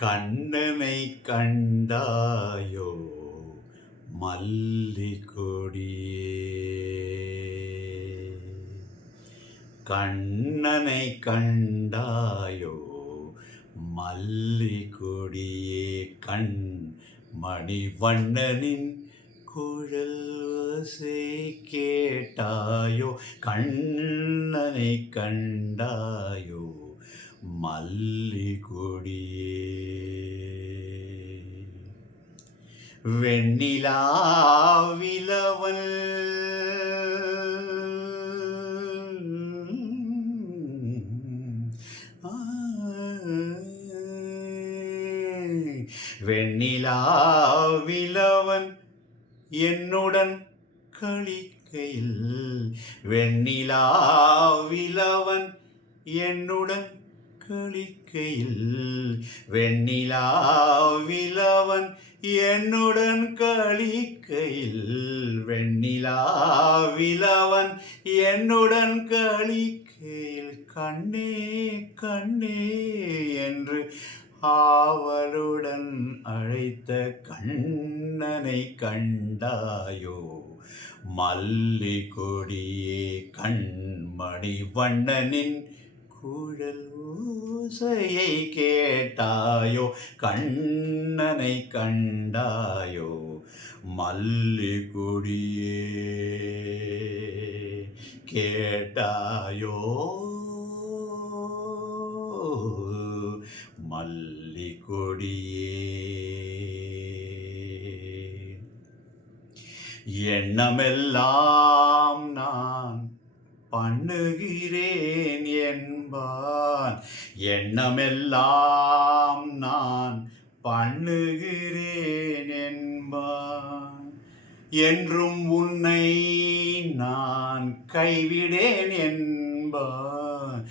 கண்ணனை கண்டாயோ மல்லிகொடியே, கண்ணனை கண்டாயோ மல்லிகொடியே, கண் மணிவண்ணனின் குழல் ஓசை கேட்டாயோ, கண்ணனை கண்டாயோ மல்லிகொடியே. வெண்ணிலாவிலவன் வெண்ணிலாவிலவன் என்னுடன் களிக்கையில், வெண்ணிலாவிலவன் என்னுடன் களிக்கையில், வெண்ணிலாவிலவன் என்னுடன் களிக்கையில், வெண்ணிலாவிலவன் என்னுடன் களிக்கையில், கண்ணே கண்ணே என்று ஆவலுடன் அழைத்த கண்ணனை கண்டாயோ மல்லிகொடியே, கண்மணி வண்ணனின் குழல் ஓசையை கேட்டாயோ, கண்ணனை கண்டாயோ மல்லிகொடியே, கேட்டாயோ மல்லிகொடியே. எண்ணமெல்லாம் நான் பண்ணுகிறேன் என்பான், எண்ணமெல்லாம் நான் பண்ணுகிறேன் என்பான், என்றும் உன்னை நான் கைவிடேன் என்பான்,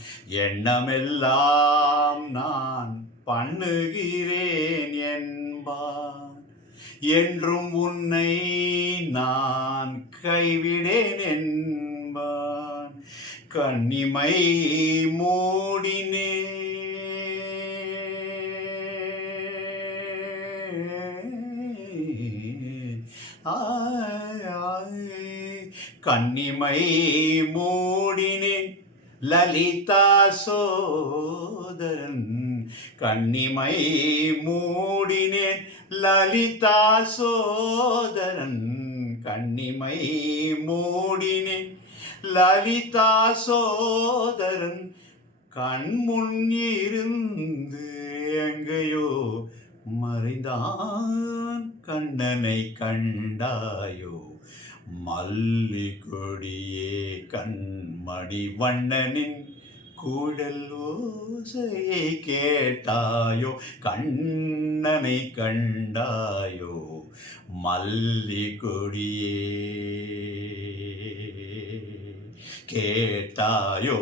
எண்ணமெல்லாம் நான் பண்ணுகிறேன் என்பான், என்றும் உன்னை நான் கைவிடேன் என்பான், கண்ணிமை மூடினே கண்ணிமை மூடினேன் லலிதா சோதரன், கண்ணிமை மூடினேன் லலிதா சோதரன், கண்ணிமை மூடினேன் லலிதா சோதரன், கண்முன் இருந்து எங்கேயோ மறைந்தான், கண்ணனை கண்டாயோ மல்லிகொடியே, கண்மணி வண்ணனின் குழல் ஓசையை கேட்டாயோ, கண்ணனை கண்டாயோ மல்லிகொடியே, கேட்டாயோ.